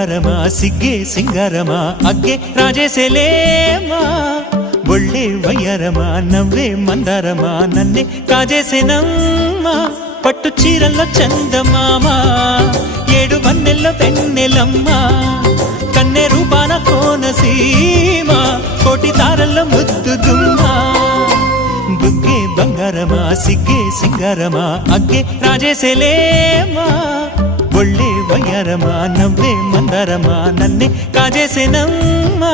బంగారమా సిగ్గే సింగారమా అగ్గే రాజేసేలేమా ఒళ్ళే వయ్యారమా నవ్వే మందారమా నన్నే కాజేసేనమ్మా పట్టు చీరల్లో చందమామా ఏడు వన్నెల్లో వెన్నెలమ్మా కన్నె రూపాన కోనసీమ కోటి తారల్లో ముద్దుదుమ్మా బుగ్గే బంగారమా సిగ్గే సింగారమా అగ్గే రాజేసేలేమా ఒళ్ళే వయ్యారమా నవ్వే మందారమా నన్నే కాజేసేనమ్మా